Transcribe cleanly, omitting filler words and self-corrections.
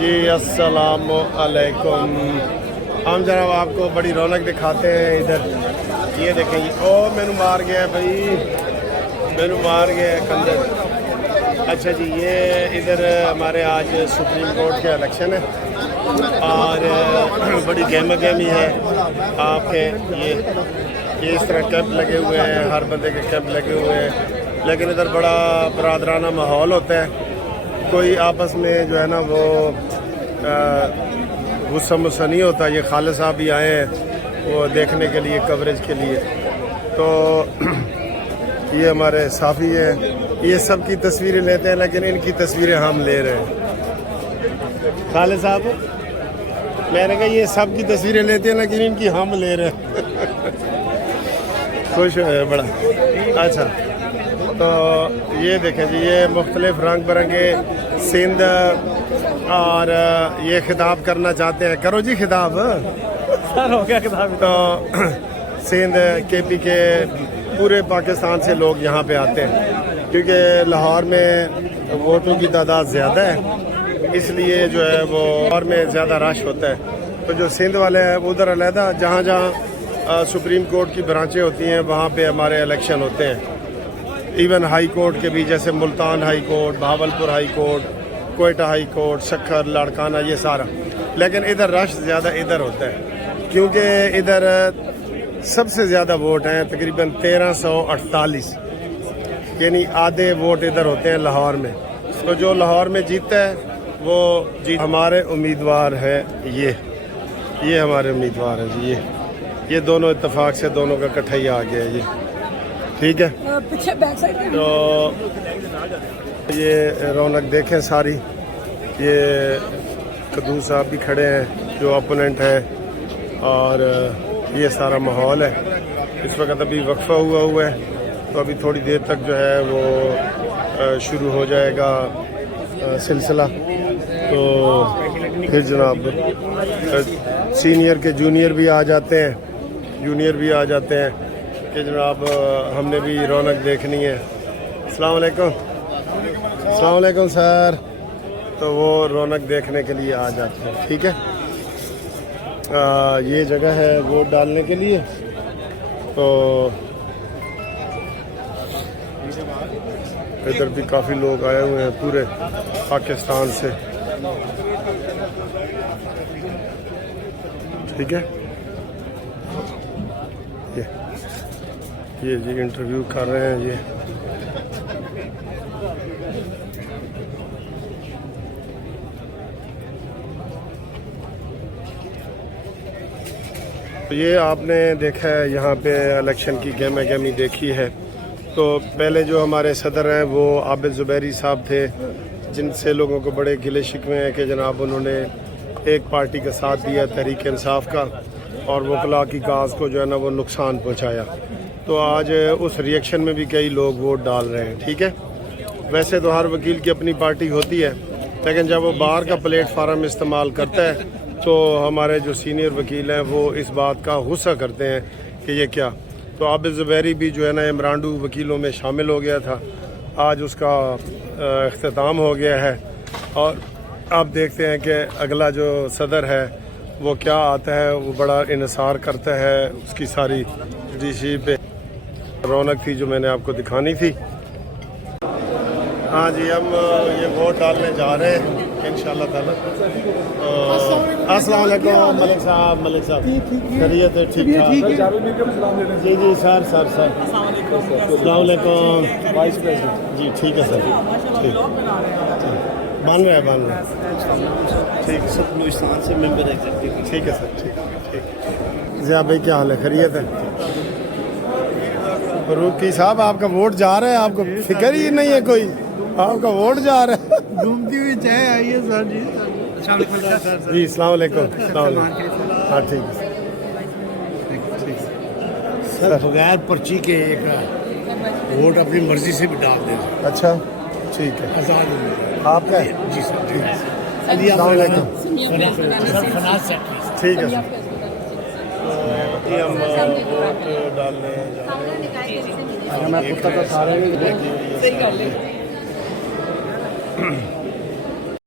جی السلام علیکم. ہم جناب آپ کو بڑی رونق دکھاتے ہیں ادھر. یہ دیکھیں جی. او مینو مار گیا بھائی, مینو مار گیا کندر. اچھا جی, یہ ادھر ہمارے آج سپریم کورٹ کے الیکشن ہے اور بڑی گہما گہمی ہے. آپ کے یہ اس طرح کیمپ لگے ہوئے ہیں, ہر بندے کے کیمپ لگے ہوئے ہیں, لیکن ادھر بڑا برادرانہ ماحول ہوتا ہے. کوئی آپس میں جو ہے نا وہ غصہ مسا نہیں ہوتا. یہ خالد صاحب بھی آئے ہیں وہ دیکھنے کے لیے, کوریج کے لیے. تو یہ ہمارے صافی ہیں, یہ سب کی تصویریں لیتے ہیں لیکن ان کی تصویریں ہم لے رہے ہیں. خالد صاحب میں نے کہا یہ سب کی تصویریں لیتے ہیں لیکن ان کی ہم لے رہے ہیں. خوش ہوئے بڑا. اچھا تو یہ دیکھیں جی, یہ مختلف رنگ برنگے سندھ اور یہ خطاب کرنا چاہتے ہیں. کرو جی خطاب. سر ہو گیا خطاب. تو سندھ کے پی کے پورے پاکستان سے لوگ یہاں پہ آتے ہیں کیونکہ لاہور میں ووٹوں کی تعداد زیادہ ہے, اس لیے جو ہے وہ لاہور میں زیادہ رش ہوتا ہے. تو جو سندھ والے ہیں وہ ادھر علیحدہ جہاں جہاں سپریم کورٹ کی برانچیں ہوتی ہیں وہاں پہ ہمارے الیکشن ہوتے ہیں. ایون ہائی کورٹ کے بھی, جیسے Multan high court, Bahawalpur high court, Quetta high court, Sukkur, Larkana, یہ سارا. لیکن ادھر رش زیادہ ادھر ہوتا ہے کیونکہ ادھر سب سے زیادہ ووٹ ہیں, تقریباً 1348, یعنی آدھے ووٹ ادھر ہوتے ہیں لاہور میں. تو جو لاہور میں جیتتا ہے وہ ہمارے امیدوار ہے. یہ ہمارے امیدوار ہیں جی. یہ دونوں اتفاق سے دونوں کا اکٹھا ہی آ گیا ہے جی. ٹھیک ہے. تو یہ رونق دیکھیں ساری. یہ قدوس صاحب بھی کھڑے ہیں جو اپوننٹ ہیں, اور یہ سارا ماحول ہے. اس وقت ابھی وقفہ ہوا ہے تو ابھی تھوڑی دیر تک جو ہے وہ شروع ہو جائے گا سلسلہ. تو پھر جناب سینئر کے جونیئر بھی آ جاتے ہیں, جونیئر بھی آ جاتے ہیں کہ جناب ہم نے بھی رونق دیکھنی ہے. السلام علیکم. السلام علیکم سر. تو وہ رونق دیکھنے کے لیے آ جاتے ہیں. ٹھیک ہے. یہ جگہ ہے ووٹ ڈالنے کے لیے. تو ادھر بھی کافی لوگ آئے ہوئے ہیں پورے پاکستان سے. ٹھیک ہے. یہ جی انٹرویو کر رہے ہیں. یہ آپ نے دیکھا ہے یہاں پہ الیکشن کی گہما گہمی دیکھی ہے. تو پہلے جو ہمارے صدر ہیں وہ عابد زبیری صاحب تھے, جن سے لوگوں کو بڑے گلے شکوے ہیں کہ جناب انہوں نے ایک پارٹی کا ساتھ دیا, تحریک انصاف کا, اور وکلاء کی کاز کو جو ہے نا وہ نقصان پہنچایا. تو آج اس ریئیکشن میں بھی کئی لوگ ووٹ ڈال رہے ہیں. ٹھیک ہے. ویسے تو ہر وکیل کی اپنی پارٹی ہوتی ہے, لیکن جب وہ باہر کا پلیٹ فارم استعمال کرتا ہے تو ہمارے جو سینئر وکیل ہیں وہ اس بات کا غصہ کرتے ہیں کہ یہ کیا. تو عابد زبیری بھی جو ہے نا عمرانڈو وکیلوں میں شامل ہو گیا تھا. آج اس کا اختتام ہو گیا ہے, اور آپ دیکھتے ہیں کہ اگلا جو صدر ہے وہ کیا آتا ہے. وہ بڑا انحصار کرتا ہے اس کی ساری جوڈیشری پہ. رونق تھی جو میں نے آپ کو دکھانی تھی. ہاں جی, ہم یہ ووٹ ڈالنے جا رہے ہیں انشاءاللہ تعالی. السلام علیکم ملک صاحب. ملک صاحب خیریت ہے؟ ٹھیک ٹھاک. جی جی سر. السلام علیکم. وائس پریزیڈنٹ جی. ٹھیک ہے سر. ٹھیک بن رہے ہیں. ٹھیک ہے بلوچستان سے ممبر ایگزیکٹو. ٹھیک ہے سر. ٹھیک. ضیاء بھائی کیا حال ہے؟ خیریت ہے؟ فاروقی صاحب آپ کا ووٹ جا رہا ہے, آپ کو فکر ہی نہیں ہے کوئی, آپ کا ووٹ جا رہا ہے. گھومتی ہوئی چائے آئی ہے سر جی. جی السلام علیکم. السلام علیکم. ہاں ٹھیک ہے سر. بغیر پرچی کے ایک ووٹ اپنی مرضی سے بھی ڈال دیں. اچھا ٹھیک ہے. آزاد آپ کا ہے؟ جی سر. ٹھیک ہے. السلام علیکم. ٹھیک ہے سر. ہم ووٹ ڈالنے جا رہے ہیں. میں